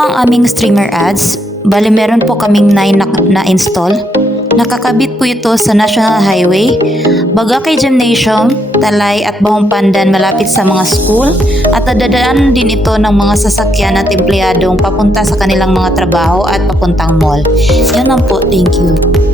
ang aming streamer ads. Bali meron po kaming 9 na-install. Nakakabit po ito sa National Highway, Bagakay Gymnasium, Talay at Bahong Pandan malapit sa mga school at nadadaan din ito ng mga sasakyan at empleyadong papunta sa kanilang mga trabaho at papuntang mall. Yan lang po, thank you.